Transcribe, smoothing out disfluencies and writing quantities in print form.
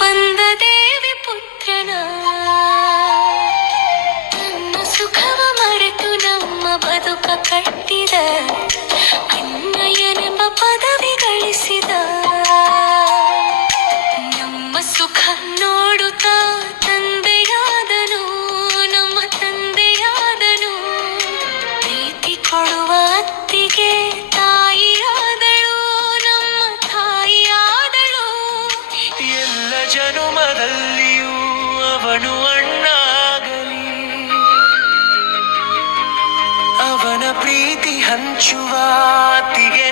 ಬಂದ ದೇವಿ ಪುತ್ರನ ನನ್ನ ಸುಖವ ಮರೆತು ನಮ್ಮ ಬದುಕ ಕಟ್ಟಿದ ಅಣ್ಣಯ್ಯನೆಂಬ ಪದವಿ ಗಳಿಸಿದ ನಮ್ಮ ಸುಖ ನೋಡುತ್ತಾ ತಂದೆಯಾದನು ನಮ್ಮ ತಂದೆಯಾದನು ಪ್ರೀತಿ ಕೊಡುವ ಅತ್ತಿಗೆ ತಾಯಿಯಾದಳು ನಮ್ಮ ತಾಯಿಯಾದಳು ಎಲ್ಲ ಜನುಮದಲ್ಲಿಯೂ ಅವನು ಅಣ್ಣಾಗಲಿ ಅವನ ಪ್ರೀತಿ ಹಂಚುವ ಅತ್ತಿಗೆ